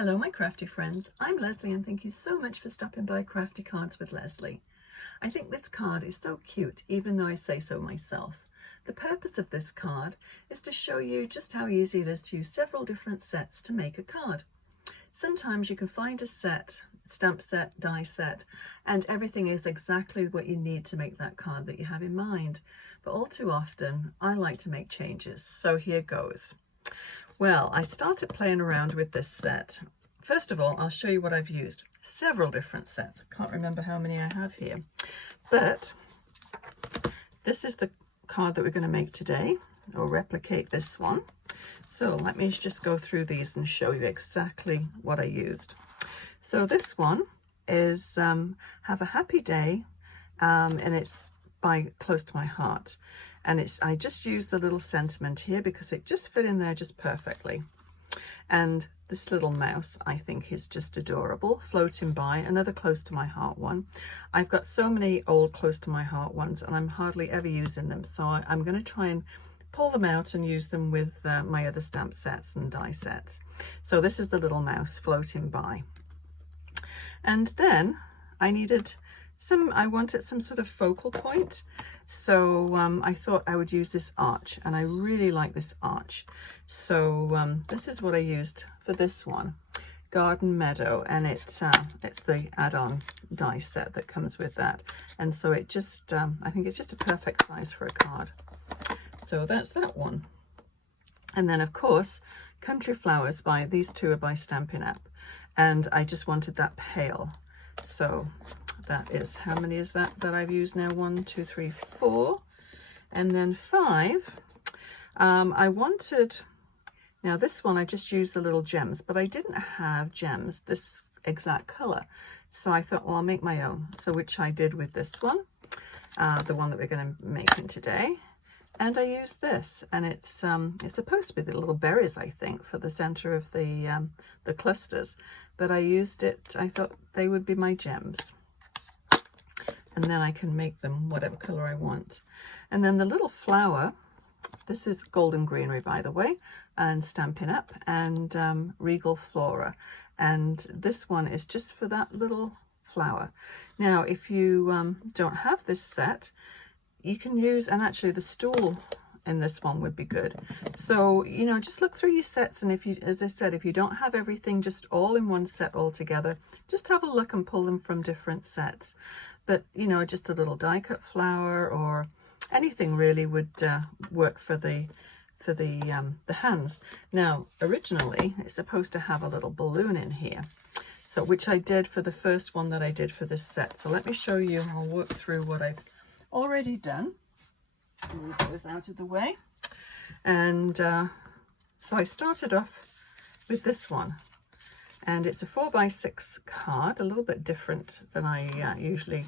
Hello my crafty friends, I'm Lesley and thank you so much for stopping by Crafty Cards with Lesley. I think this card is so cute even though I say so myself. The purpose of this card is to show you just how easy it is to use several different sets to make a card. Sometimes you can find a set, stamp set, die set, and everything is exactly what you need to make that card that you have in mind. But all too often I like to make changes, so here goes. Well, I started playing around with this set. First of all, I'll show you what I've used. Several different sets. I can't remember how many I have here. But this is the card that we're going to make today. I'll replicate this one. So let me just go through these and show you exactly what I used. So this one is Have a Happy Day, and it's by Close to My Heart. And I just used the little sentiment here because it just fit in there just perfectly. And this little mouse I think is just adorable, floating by, another Close to My Heart one. I've got so many old Close to My Heart ones and I'm hardly ever using them, so I'm going to try and pull them out and use them with my other stamp sets and die sets. So this is the little mouse floating by. And then I wanted some sort of focal point, so I thought I would use this arch, and I really like this arch. So this is what I used for this one, Garden Meadow, and it's the add-on die set that comes with that, and so it just I think it's just a perfect size for a card. So that's that one. And then of course Country Flowers, by these two are by Stampin' Up, and I just wanted that pale. So that is, how many is that I've used now? 1, 2, 3, 4, and then 5. I wanted, now this one I just used the little gems, but I didn't have gems this exact color, so I thought, well, I'll make my own. So which I did with this one, the one that we're going to make in today. And I used this, and it's supposed to be the little berries, I think, for the center of the clusters, but I used it, I thought they would be my gems. And then I can make them whatever color I want. And then the little flower, this is Golden Greenery, by the way, and Stampin' Up, and Regal Flora. And this one is just for that little flower. Now, if you don't have this set, you can use, and actually the stool in this one would be good. So, you know, just look through your sets, and if you, as I said, if you don't have everything just all in one set all together, just have a look and pull them from different sets. But, you know, just a little die cut flower or anything really would work for the hands. Now, originally it's supposed to have a little balloon in here, so which I did for the first one that I did for this set. So let me show you. I'll work through what I've already done. Move those out of the way. And so I started off with this one, and it's a 4x6 card, a little bit different than I usually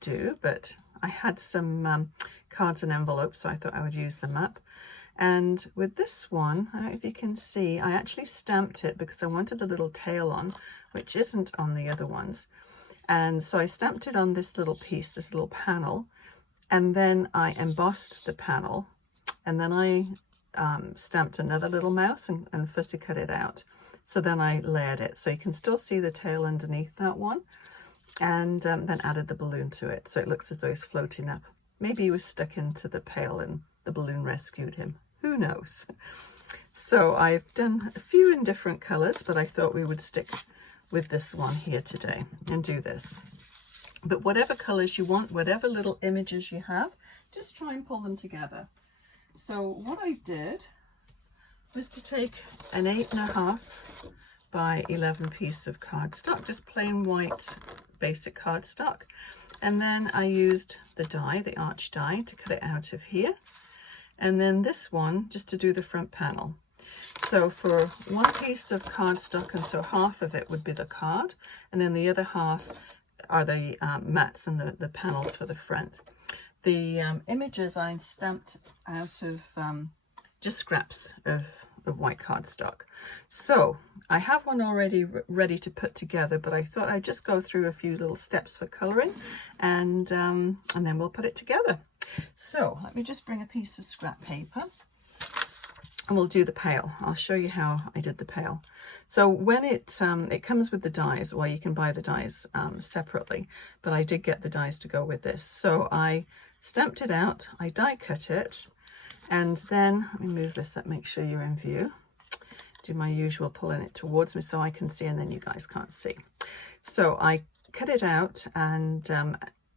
do, but I had some cards and envelopes, so I thought I would use them up. And with this one, I don't know if you can see, I actually stamped it because I wanted the little tail on, which isn't on the other ones. And so I stamped it on this little piece, this little panel, and then I embossed the panel, and then I stamped another little mouse and fussy cut it out. So then I layered it, so you can still see the tail underneath that one, and then added the balloon to it, so it looks as though he's floating up. Maybe he was stuck into the pail and the balloon rescued him. Who knows? So I've done a few in different colors, but I thought we would stick with this one here today and do this. But whatever colors you want, whatever little images you have, just try and pull them together. So what I did was to take an 8.5 by 11 piece of cardstock, just plain white basic cardstock, and then I used the die, the arch die, to cut it out of here, and then this one just to do the front panel. So for one piece of cardstock, and so half of it would be the card, and then the other half are the mats and the panels for the front. The images I stamped out of just scraps of white cardstock. So I have one already ready to put together, but I thought I'd just go through a few little steps for coloring, and then we'll put it together. So let me just bring a piece of scrap paper. and we'll do the pail. I'll show you how I did the pail. So when it comes with the dies, or you can buy the dies separately, but I did get the dies to go with this. So I stamped it out, I die cut it, and then, let me move this up, make sure you're in view. Do my usual pulling it towards me so I can see, and then you guys can't see. So I cut it out and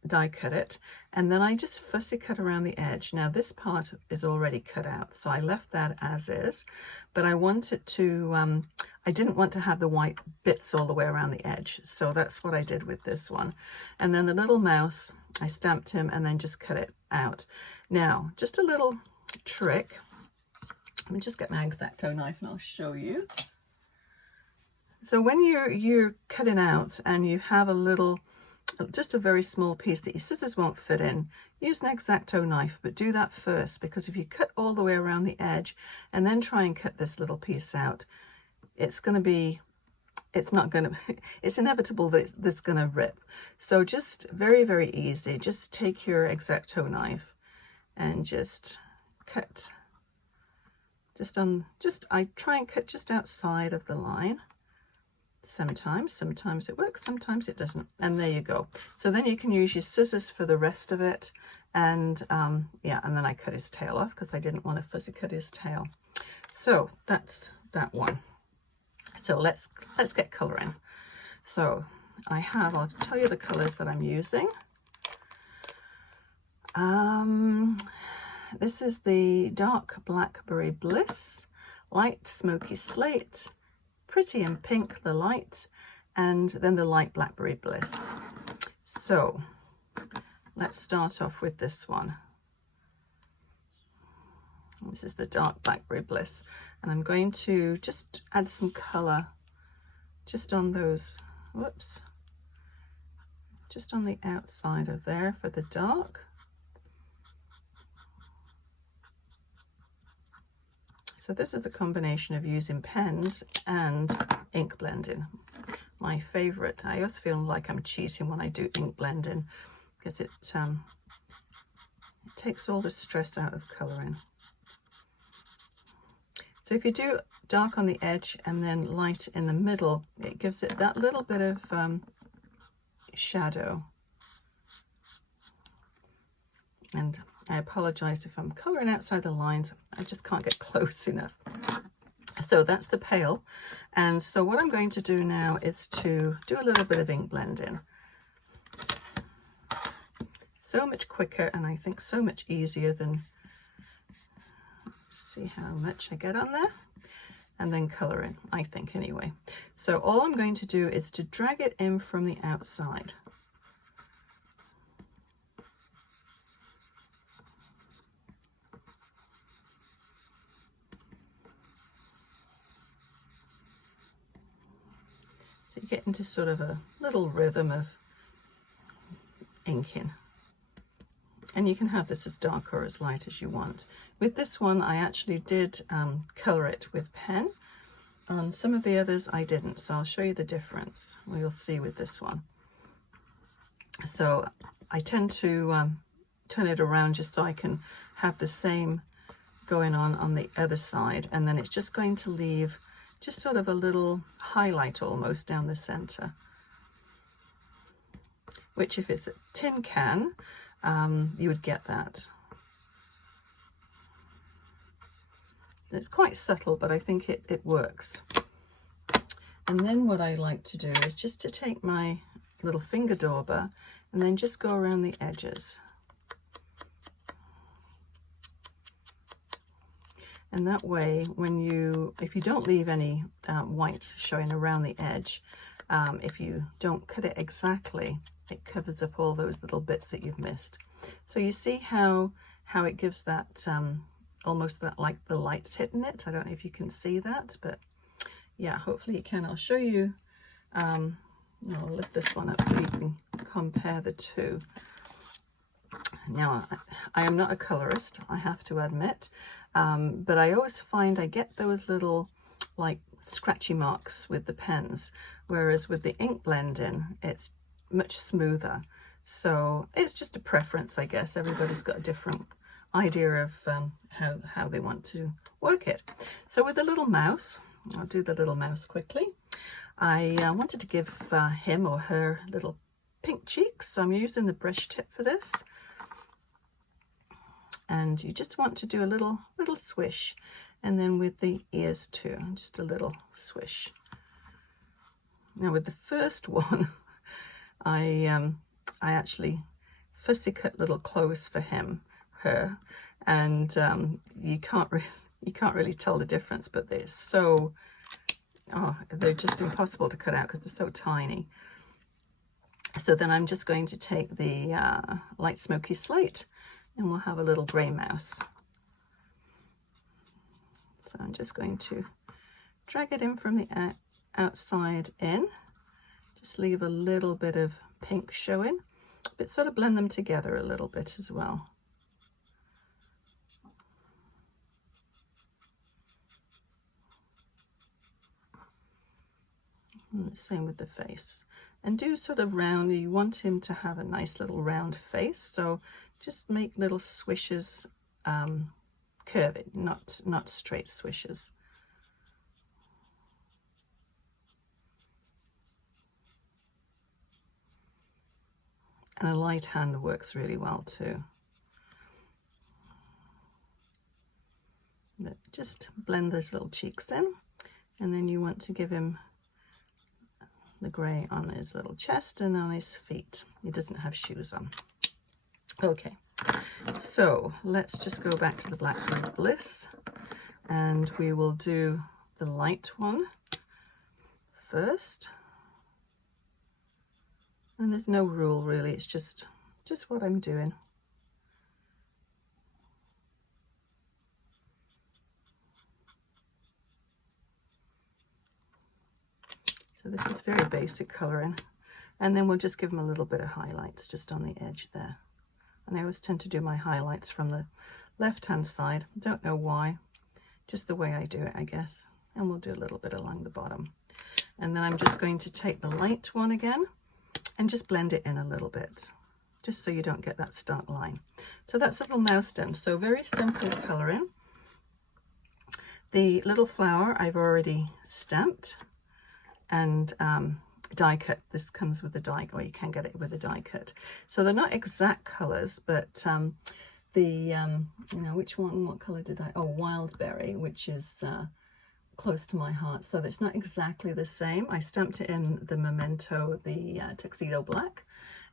die cut it, and then I just fussy cut around the edge. Now this part is already cut out, so I left that as is, but I wanted to, I didn't want to have the white bits all the way around the edge, so that's what I did with this one. And then the little mouse, I stamped him and then just cut it out. Now, just a little trick. Let me just get my X-Acto knife and I'll show you. So when you're cutting out and you have a little, just a very small piece that your scissors won't fit in, use an X-Acto knife, but do that first, because if you cut all the way around the edge and then try and cut this little piece out, it's going to be, it's not going to, it's inevitable that it's going to rip. So just very, very easy. Just take your X-Acto knife and just cut, I try and cut just outside of the line. Sometimes it works, sometimes it doesn't, and there you go. So then you can use your scissors for the rest of it, and yeah, and then I cut his tail off because I didn't want to fussy cut his tail. So that's that one. So let's get coloring. So I'll tell you the colors that I'm using. This is the dark Blackberry Bliss, light Smoky Slate, Pretty and Pink, the light, and then the light Blackberry Bliss. So let's start off with this one. This is the dark Blackberry Bliss, and I'm going to just add some color just on those, whoops, just on the outside of there for the dark. So this is a combination of using pens and ink blending. My favorite. I always feel like I'm cheating when I do ink blending, because it takes all the stress out of coloring. So if you do dark on the edge and then light in the middle, it gives it that little bit of shadow. And I apologize if I'm coloring outside the lines, I just can't get close enough. So that's the pail. And so what I'm going to do now is to do a little bit of ink blending. So much quicker, and I think so much easier than, let's see how much I get on there, and then coloring, I think anyway. So all I'm going to do is to drag it in from the outside. So you get into sort of a little rhythm of inking. And you can have this as dark or as light as you want. With this one, I actually did color it with pen. On some of the others, I didn't. So I'll show you the difference. We'll see with this one. So I tend to turn it around just so I can have the same going on the other side. And then it's just going to leave just sort of a little highlight almost down the center, which if it's a tin can, you would get that. It's quite subtle, but I think it works. And then what I like to do is just to take my little finger dauber and then just go around the edges. And that way, if you don't leave any white showing around the edge, if you don't cut it exactly, it covers up all those little bits that you've missed. So you see how it gives that almost that like the light's hitting it. I don't know if you can see that, but yeah, hopefully you can. I'll show you. I'll lift this one up so you can compare the two. Now, I am not a colorist, I have to admit, but I always find I get those little like scratchy marks with the pens, whereas with the ink blending, it's much smoother. So it's just a preference, I guess. Everybody's got a different idea of how they want to work it. So with the little mouse, I'll do the little mouse quickly. I wanted to give him or her little pink cheeks, so I'm using the brush tip for this. And you just want to do a little swish, and then with the ears too, just a little swish. Now with the first one, I actually fussy cut little clothes for her, and you can't really tell the difference, but they're so, they're just impossible to cut out because they're so tiny. So then I'm just going to take the light Smoky Slate, and we'll have a little grey mouse. So I'm just going to drag it in from the outside in, just leave a little bit of pink showing, but sort of blend them together a little bit as well. And the same with the face. And do sort of round, you want him to have a nice little round face, so just make little swishes, curve it, not straight swishes. And a light hand works really well too. But just blend those little cheeks in, and then you want to give him the grey on his little chest and on his feet. He doesn't have shoes on. Okay, so let's just go back to the Blackberry Bliss, and we will do the light one first. And there's no rule really, it's just what I'm doing. So this is very basic colouring, and then we'll just give them a little bit of highlights just on the edge there. And I always tend to do my highlights from the left hand side. Don't know why, just the way I do it, I guess. And we'll do a little bit along the bottom. And then I'm just going to take the light one again and just blend it in a little bit, just so you don't get that stark line. So that's a little mouse done. So very simple colouring. The little flower I've already stamped and die cut. This comes with the die, or you can get it with a die cut. So they're not exact colours, but you know, which one, what colour did I, oh, Wild Berry, which is close to my heart. So it's not exactly the same. I stamped it in the Memento, the Tuxedo Black,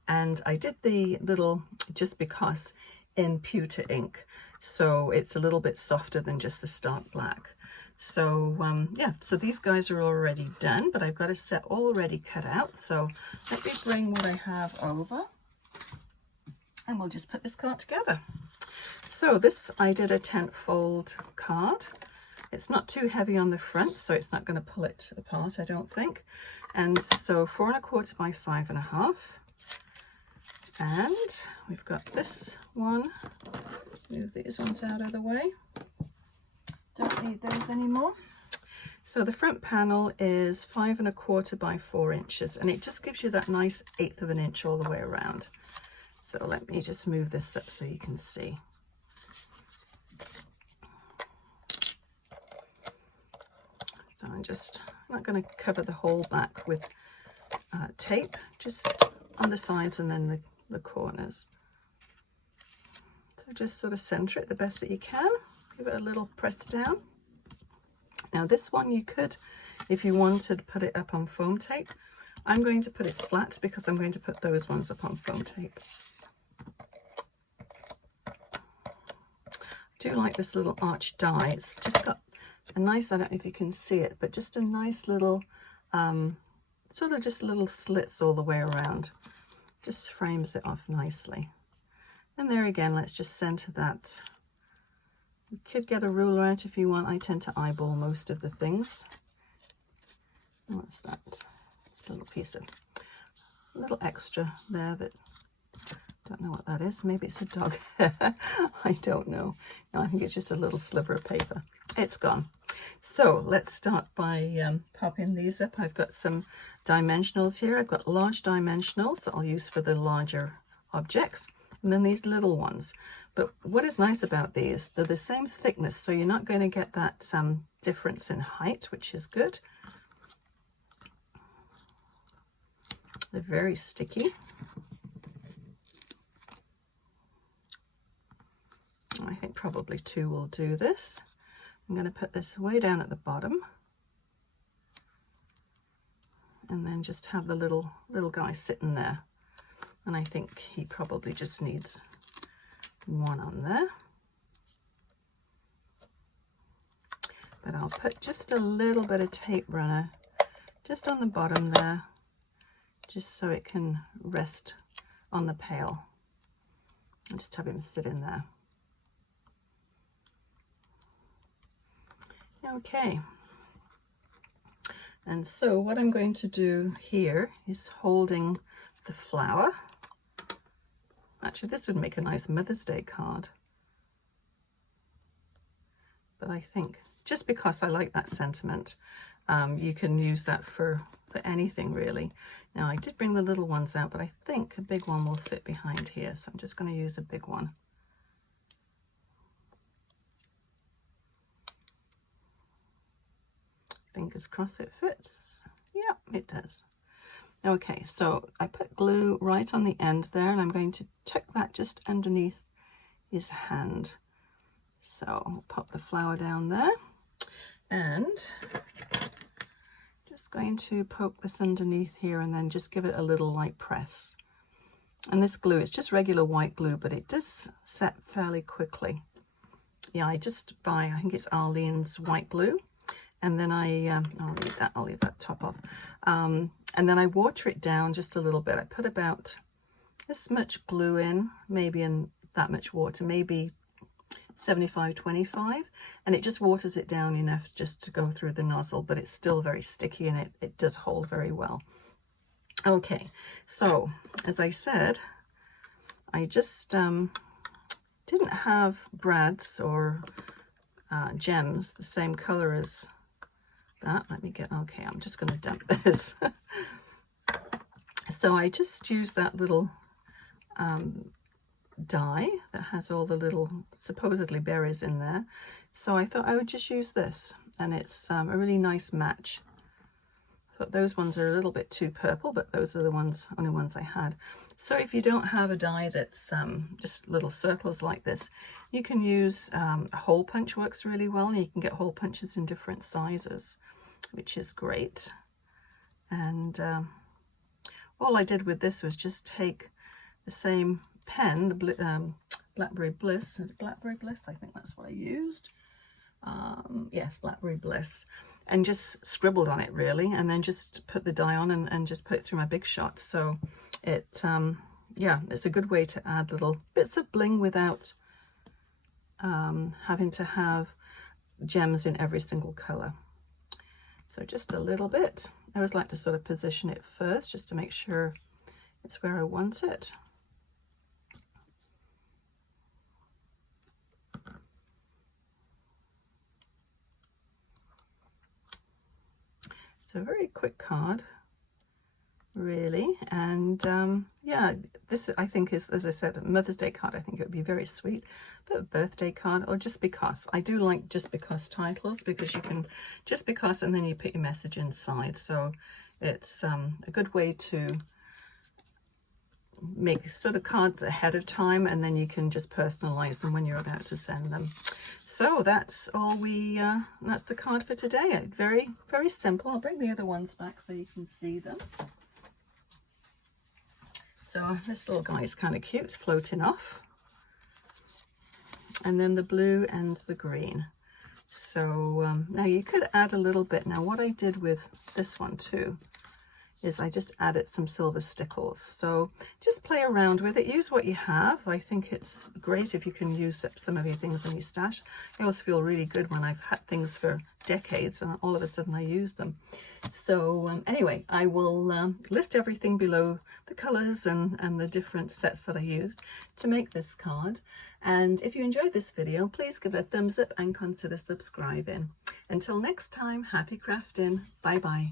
and I did the little, just because, in Pewter ink. So it's a little bit softer than just the stark black. So yeah, so these guys are already done, but I've got a set already cut out. So let me bring what I have over, and we'll just put this card together. So this, I did a 10th fold card. It's not too heavy on the front, so it's not going to pull it apart, I don't think. And so 4 1/4 by 5 1/2. And we've got this one. Move these ones out of the way. Don't need those anymore. So the front panel is 5 1/4 by 4 inches, and it just gives you that nice 1/8 of an inch all the way around. So let me just move this up so you can see. So I'm not going to cover the whole back with tape, just on the sides and then the corners. So just sort of center it the best that you can. Give it a little press down. Now this one you could, if you wanted, put it up on foam tape. I'm going to put it flat because I'm going to put those ones up on foam tape. I do like this little arch die. It's just got a nice, I don't know if you can see it, but just a nice little, sort of just little slits all the way around. Just frames it off nicely. And there again, let's just center that. You could get a ruler out if you want. I tend to eyeball most of the things. What's that? It's a little piece of, a little extra there that, don't know what that is. Maybe it's a dog hair. I don't know. No, I think it's just a little sliver of paper. It's gone. So let's start by popping these up. I've got some dimensionals here. I've got large dimensionals that I'll use for the larger objects, and then these little ones. But what is nice about these, they're the same thickness, so you're not going to get that difference in height, which is good. They're very sticky. I think probably 2 will do this. I'm going to put this way down at the bottom, and then just have the little guy sitting there. And I think he probably just needs 1 on there. But I'll put just a little bit of tape runner just on the bottom there, just so it can rest on the pail. And just have him sit in there. Okay. And so what I'm going to do here is holding the flower. Actually, this would make a nice Mother's Day card. But I think, just because I like that sentiment, you can use that for anything really. Now, I did bring the little ones out, but I think a big one will fit behind here. So I'm just going to use a big one. Fingers crossed it fits. Yeah, it does. Okay, so I put glue right on the end there, and I'm going to tuck that just underneath his hand. So I'll pop the flower down there, and just going to poke this underneath here and then just give it a little light press. And this glue, it's just regular white glue, but it does set fairly quickly. Yeah, I just buy, I think it's Arlene's white glue. And then I'll leave that top off. And then I water it down just a little bit. I put about this much glue in, maybe in that much water, maybe 75-25, and it just waters it down enough just to go through the nozzle, but it's still very sticky and it does hold very well. Okay, so as I said, I just didn't have brads or gems the same color as that. Let me get, okay, I'm just going to dump this. So I just used that little die that has all the little supposedly berries in there. So I thought I would just use this, and it's a really nice match. But those ones are a little bit too purple, but those are the only ones I had. So if you don't have a die that's just little circles like this, you can use a hole punch. Works really well. You can get hole punches in different sizes, which is great. And all I did with this was just take the same pen, the Blackberry Bliss. Is it Blackberry Bliss? I think that's what I used. Yes, Blackberry Bliss. And just scribbled on it really, and then just put the die on and just put it through my Big Shot. So it, yeah, it's a good way to add little bits of bling without having to have gems in every single color. So just a little bit. I always like to sort of position it first just to make sure it's where I want it. So a very quick card, really. And yeah, this I think is, as I said, a Mother's Day card. I think it would be very sweet. But a birthday card, or just because. I do like just because titles, because you can just because and then you put your message inside. So it's a good way to make sort of cards ahead of time, and then you can just personalize them when you're about to send them. So that's all that's the card for today. Very, very simple. I'll bring the other ones back so you can see them. So this little guy is kind of cute, floating off. And then the blue and the green. So now you could add a little bit. Now what I did with this one too is I just added some silver stickles. So just play around with it. Use what you have. I think it's great if you can use some of your things in your stash. I always feel really good when I've had things for decades and all of a sudden I use them. So anyway, I will list everything below, the colors and the different sets that I used to make this card. And if you enjoyed this video, please give it a thumbs up and consider subscribing. Until next time, happy crafting. Bye bye.